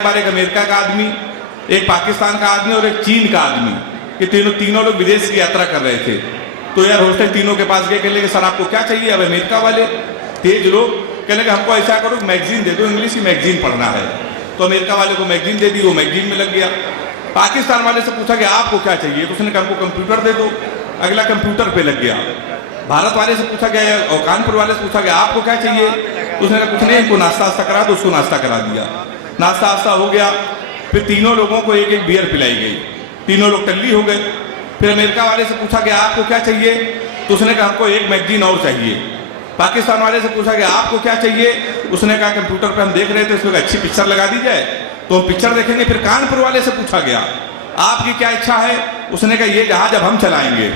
एक अमेरिका का आदमी, एक पाकिस्तान का आदमी और एक चीन का आदमी, ये तीनों लोग विदेश की यात्रा कर रहे थे। तो यार होस्टल तीनों के पास गए, कहने लगे सर आपको क्या चाहिए। अब अमेरिका वाले तेज लोग कहने लगे हमको ऐसा करो मैगजीन दे दो, इंग्लिश की मैगजीन पढ़ना है। तो अमेरिका वाले को मैगजीन दे दी, वो मैगजीन में लग गया। पाकिस्तान वाले से पूछा कि आपको क्या चाहिए, तो उसने कहा हमको कंप्यूटर दे दो, अगला कंप्यूटर पे लग गया। भारत वाले से पूछा गया और कानपुर वाले से पूछा गया आपको क्या चाहिए, तो उसने कहा कुछ नहीं, इनको नाश्ता वास्ता करा दो, उसको नाश्ता करा दिया। नाश्ता वास्ता हो गया, फिर तीनों लोगों को एक एक बियर पिलाई गई, तीनों लोग टल्ली हो गए। फिर अमेरिका वाले से पूछा गया आपको क्या चाहिए, तो उसने कहा हमको एक मैगजीन और चाहिए। पाकिस्तान वाले से पूछा गया आपको क्या चाहिए, उसने कहा कंप्यूटर पे हम देख रहे थे उसमें अच्छी पिक्चर लगा दी जाए तो हम पिक्चर देखेंगे। फिर कानपुर वाले से पूछा गया आपकी क्या इच्छा है, उसने कहा ये जहाज अब हम चलाएंगे।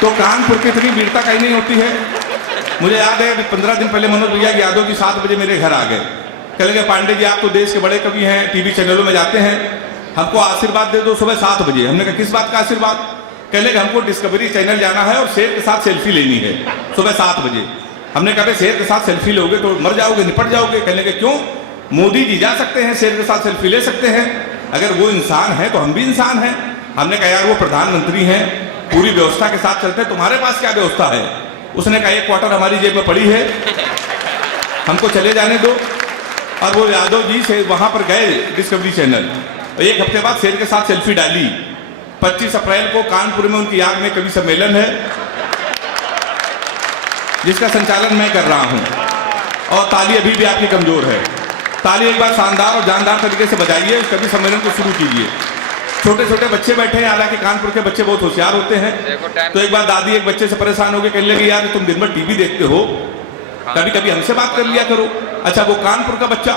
तो कानपुर की इतनी वीरता कहीं नहीं होती है। मुझे याद है 15 दिन पहले मनोज भैया यादव जी 7 बजे मेरे घर आ गए, कह लगे पांडे जी आप तो देश के बड़े कवि हैं, टीवी चैनलों में जाते हैं, हमको आशीर्वाद दे दो सुबह 7 बजे। हमने कहा किस बात का आशीर्वाद, कह लगे हमको डिस्कवरी चैनल जाना है और शेर के साथ सेल्फी लेनी है सुबह 7 बजे। हमने कहा शेर के साथ सेल्फी लोगे तो मर जाओगे, निपट जाओगे। कहने लगे क्यों, मोदी जी जा सकते हैं, शेर के साथ सेल्फी ले सकते हैं, अगर वो इंसान है तो हम भी इंसान हैं। हमने कहा यार वो प्रधानमंत्री हैं, पूरी व्यवस्था के साथ चलते हैं, तुम्हारे पास क्या व्यवस्था है। उसने कहा एक क्वार्टर हमारी जेब में पड़ी है, हमको चले जाने दो। और वो यादव जी से वहां पर गए डिस्कवरी चैनल, एक हफ्ते बाद शेर के साथ सेल्फी डाली। 25 अप्रैल को कानपुर में उनकी याद में कवि सम्मेलन है जिसका संचालन मैं कर रहा हूं, और ताली अभी भी आपकी कमजोर है। ताली एक बार शानदार और जानदार तरीके से बजाइए, उस कवि सम्मेलन को शुरू कीजिए। छोटे छोटे बच्चे बैठे हैं, हालांकि कानपुर के बच्चे बहुत होशियार होते हैं। तो एक बार दादी एक बच्चे से परेशान हो गए, कहने लगी यार तुम दिन भर टीवी देखते हो, कभी कभी हमसे बात कर लिया करो। अच्छा वो कानपुर का बच्चा,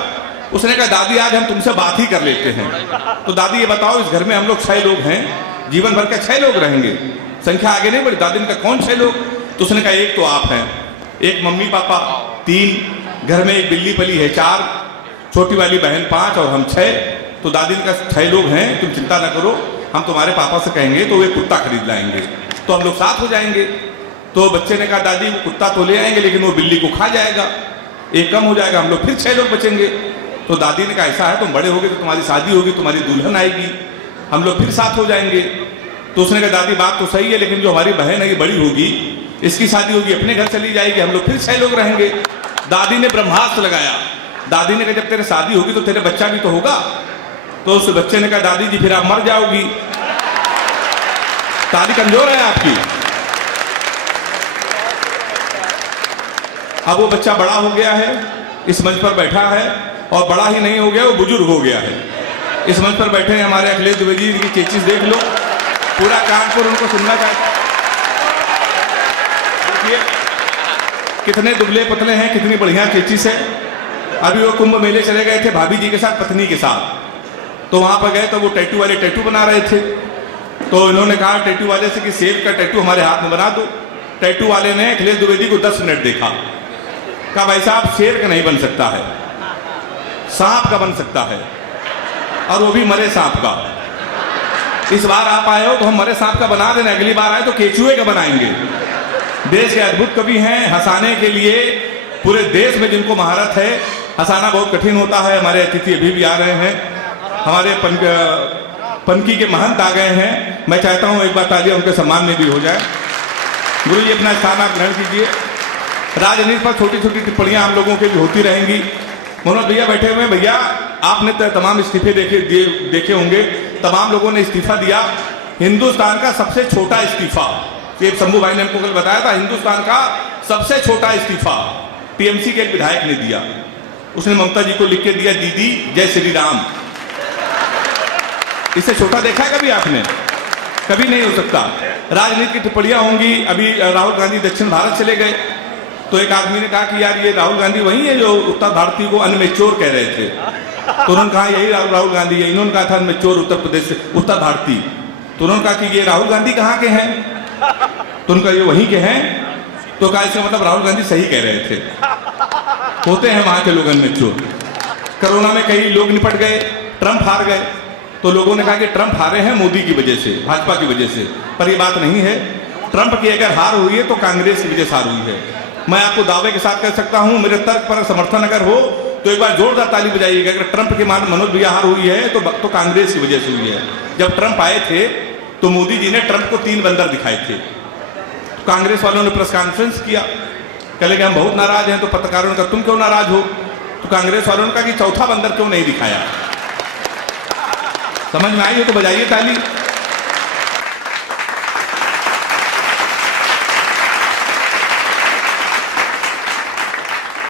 उसने कहा दादी आज हम तुमसे बात ही कर लेते हैं। तो दादी ये बताओ इस घर में हम लोग 6 लोग हैं, जीवन भर के 6 लोग रहेंगे, संख्या आगे नहीं बढ़ी। दादी ने कहा कौन 6 लोग, तो उसने कहा एक तो आप हैं, एक मम्मी पापा 3, घर में एक बिल्ली पली है 4, छोटी वाली बहन 5 और हम 6। तो दादी ने कहा 6 लोग हैं, तुम चिंता ना करो, हम तुम्हारे पापा से कहेंगे तो वे कुत्ता खरीद लाएंगे, तो हम लोग साथ हो जाएंगे। तो बच्चे ने कहा दादी वो कुत्ता तो ले आएंगे लेकिन वो बिल्ली को खा जाएगा, एक कम हो जाएगा, हम लोग फिर 6 लोग बचेंगे। तो दादी ने कहा ऐसा है तुम बड़े होगे तो तुम्हारी शादी होगी, तुम्हारी दुल्हन आएगी, हम लोग फिर साथ हो जाएंगे। तो उसने कहा दादी बात तो सही है, लेकिन जो हमारी बहन है ये बड़ी होगी, इसकी शादी होगी, अपने घर चली जाएगी, हम लोग फिर 6 लोग रहेंगे। दादी ने ब्रह्मास्त्र लगाया। दादी ने कहा जब तेरे शादी होगी तो तेरे बच्चा भी तो होगा। तो उस बच्चे ने कहा दादी जी फिर आप मर जाओगी। ताली कमजोर है आपकी। अब वो बच्चा बड़ा हो गया है, इस मंच पर बैठा है, और बड़ा ही नहीं हो गया वो बुजुर्ग हो गया है। इस मंच पर बैठे हैं हमारे अखिलेश द्विवेदी जी की चेचिस देख लो, पूरा कानपुर उनको सुनना चाहिए। देखिए कितने दुबले पतले हैं, कितनी बढ़िया चेचिस है। अभी वो कुंभ मेले चले गए थे भाभी जी के साथ, पत्नी के साथ, तो वहां पर गए तो वो टैटू वाले टैटू बना रहे थे। तो इन्होंने कहा टैटू वाले से कि शेर का टैटू हमारे हाथ में बना दो। टैटू वाले ने अखिलेश द्विवेदी को 10 मिनट देखा, कहा भाई साहब शेर का नहीं बन सकता है, सांप का बन सकता है, और वो भी मरे सांप का। इस बार आप आए हो तो हम मरे सांप का बना देना, अगली बार आए तो केचुए का बनाएंगे। देश के अद्भुत कवि हैं, हंसाने के लिए पूरे देश में जिनको महारत है, हंसाना बहुत कठिन होता है। हमारे अतिथि अभी भी आ रहे हैं, हमारे पनकी के महंत आ गए हैं। मैं चाहता हूं एक बार तालियां उनके सम्मान में भी हो जाए। गुरु जी अपना स्थान आप ग्रहण कीजिए। राजनीति पर छोटी छोटी टिप्पणियां हम लोगों की भी होती रहेंगी। मनोज भैया बैठे हुए, भैया आपने तो तमाम इस्तीफे देखे होंगे, तमाम लोगों ने इस्तीफा दिया। हिंदुस्तान का सबसे छोटा इस्तीफा, ये शंभू भाई ने हमको कल बताया था, हिंदुस्तान का सबसे छोटा इस्तीफा टीएमसी के एक विधायक ने दिया। उसने ममता जी को लिख के दिया दीदी जय श्री राम। इससे छोटा देखा है कभी आपने, कभी नहीं हो सकता। राजनीति की टिप्पणियां होंगी। अभी राहुल गांधी दक्षिण भारत चले गए, तो एक आदमी ने कहा कि यार ये राहुल गांधी वही है जो उत्तर भारतीय को अनमेच्योर कह रहे थे। तो उन्होंने कहा यही राहुल गांधी है। इन्होंने कहा था अनमेच्योर उत्तर प्रदेश से उत्तर भारतीय। तो उन्होंने कहा कि ये राहुल गांधी कहाँ के हैं, तो उनका ये वहीं के हैं। तो कहा इसका मतलब राहुल गांधी सही कह रहे थे, होते हैं वहां के लोग अनमेच्योर। कोरोना में कई लोग निपट गए, ट्रंप हार गए, तो लोगों ने कहा कि ट्रंप हारे हैं मोदी की वजह से, भाजपा की वजह से, पर यह बात नहीं है। ट्रंप की अगर हार हुई है तो कांग्रेस की वजह से हार हुई है। मैं आपको दावे के साथ कह सकता हूं, मेरे तर्क पर समर्थन अगर हो तो एक बार जोरदार ताली बजाइएगा। अगर ट्रंप के मान मनोज भैया हार हुई है तो कांग्रेस की वजह से हुई है। जब ट्रंप आए थे तो मोदी जी ने ट्रंप को 3 बंदर दिखाए थे। तो कांग्रेस वालों ने प्रेस कॉन्फ्रेंस किया, कहले कि हम बहुत नाराज हैं। तो पत्रकारों ने कहा तुम क्यों नाराज हो? तो कांग्रेस वालों ने कहा कि चौथा बंदर क्यों नहीं दिखाया। समझ में आई हो तो बजाइए ताली।